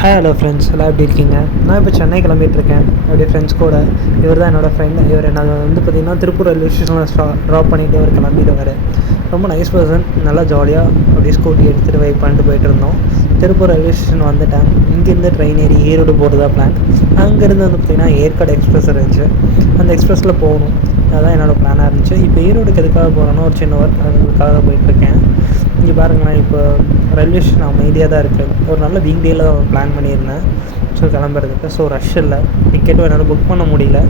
Hi hello friends எல்லாம் எப்படி இருக்கீங்க? நான் இப்போ சென்னை கிளம்பிட்டுருக்கேன் அப்படியே ஃப்ரெண்ட்ஸ் கூட. இவர் தான் என்னோடய ஃப்ரெண்ட். இவர் என்ன வந்து பார்த்திங்கன்னா திருப்பூர் ரயில்வே ஸ்டேஷனில் ட்ராப் பண்ணிவிட்டு அவர் கிளம்பிடுவார். ரொம்ப நைஸ் பர்சன். நல்லா ஜாலியாக அப்படியே ஸ்கூட்டி எடுத்துகிட்டு வெயிட் பண்ணிட்டு போயிட்டு இருந்தோம். திருப்பூர் ரயில்வே ஸ்டேஷன் வந்துட்டேன். இங்கேருந்து ட்ரெயின் ஏறி ஈரோடு போகிறதா பிளான். அங்கேருந்து வந்து பார்த்திங்கன்னா ஏற்காடு எக்ஸ்பிரஸ் இருந்துச்சு. அந்த எக்ஸ்பிரஸில் போகணும். அதுதான் என்னோடய பிளானாக இருந்துச்சு. இப்போ ஈரோடுக்கு எதுக்காக போகிறேன்னா ஒரு சின்ன ஒர்க், அதுக்காக போயிட்டுருக்கேன். இங்கே பாருங்களேன், இப்போ ரயில்வே ஸ்டேஷன் அமைதியாக தான் இருக்குது. ஒரு நல்ல வீக் டேயில் தான் பிளான் பண்ணியிருந்தேன் ஸோ கிளம்புறதுக்கு. ஸோ ரஷ் இல்லை, டிக்கெட்டும் என்னால் புக் பண்ண முடியல.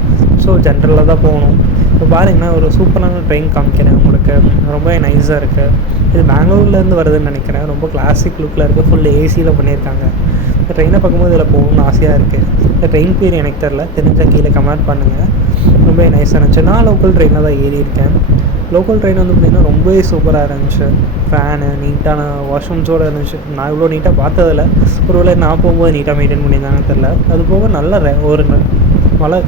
ஸோ ஜென்ரலாக தான் போகணும். இப்போ பாருங்கன்னா ஒரு சூப்பரான ட்ரெயின் காமிக்கிறேன் உங்களுக்கு. ரொம்ப நைஸாக இருக்குது. இது பெங்களூர்லேருந்து வருதுன்னு நினைக்கிறேன். ரொம்ப கிளாசிக் லுக்கில் இருக்குது. ஃபுல் ஏசியில் பண்ணியிருக்காங்க. இந்த ட்ரெயினை பார்க்கும்போது இதில் போகணுன்னு ஆசையாக இருக்குது. இந்த ட்ரெயின் பேர் எனக்கு தெரில, தெரிஞ்சால் கீழே கமெண்ட் பண்ணுங்கள். ரொம்ப நைஸாக இருந்துச்சு. நான் லோக்கல் ட்ரெயினில் தான் ஏறியிருக்கேன். லோக்கல் ட்ரெயின் வந்து பார்த்திங்கன்னா ரொம்பவே சூப்பராக இருந்துச்சு. ஃபேனு, நீட்டான வாஷ்ரூம்ஸோடு இருந்துச்சு. நான் இவ்வளோ நீட்டாக பார்த்ததில்ல. ஒருவேளை நான் போகும்போது நீட்டாக மெயின்டைன் பண்ணியிருந்தாங்கன்னு தெரில. அது போக நல்ல ஒரு மழை,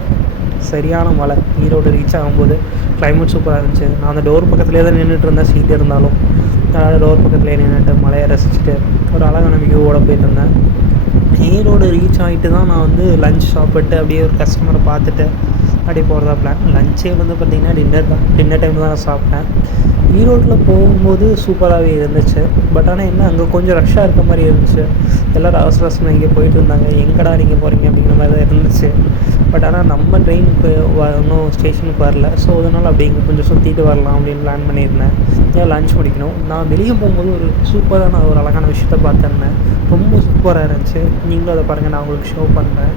சரியான மழை. ஈரோடு ரீச் ஆகும்போது கிளைமேட் சூப்பராக இருந்துச்சு. நான் அந்த டோர் பக்கத்துலேயே தான் நின்றுட்டு இருந்தேன், சீட் இருந்தாலும். அதனால் டோர் பக்கத்துலேயே நின்றுட்டு மழையை ரசிச்சுட்டு ஒரு அழகான வியூவோடு போயிட்டு இருந்தேன். ஈரோடு ரீச் ஆகிட்டு தான் நான் வந்து லஞ்ச் சாப்பிட்டு அப்படியே ஒரு கஸ்டமரை பார்த்துட்டு அப்படியே போகிறதா பிளான். லஞ்சே வந்து பார்த்திங்கன்னா டின்னர் டைமில் தான் நான் சாப்பிட்டேன். ஈரோட்டில் போகும்போது சூப்பராகவே இருந்துச்சு. பட் ஆனால் என்ன, அங்கே கொஞ்சம் ரஷ்ஷாக இருக்க மாதிரி இருந்துச்சு. எல்லோரும் அவசர அவசரமாக இங்கே போயிட்டு இருந்தாங்க. எங்கடா நீங்கள் போகிறீங்க அப்படிங்கிற மாதிரி தான் இருந்துச்சு. பட் ஆனால் நம்ம ட்ரெயினுக்கு இன்னும் ஸ்டேஷனுக்கு வரல. ஸோ அதனால் அப்படி இங்கே கொஞ்சம் சுற்றிட்டு வரலாம் அப்படின்னு பிளான் பண்ணியிருந்தேன். ஏன் லஞ்ச் முடிக்கணும். நான் வெளியே போகும்போது ஒரு சூப்பரான ஒரு அழகான விஷயத்த பார்த்துருந்தேன். ரொம்ப சூப்பராக இருந்துச்சு. நீங்களும் அதை பாருங்கள், நான் உங்களுக்கு ஷோ பண்ணுறேன்.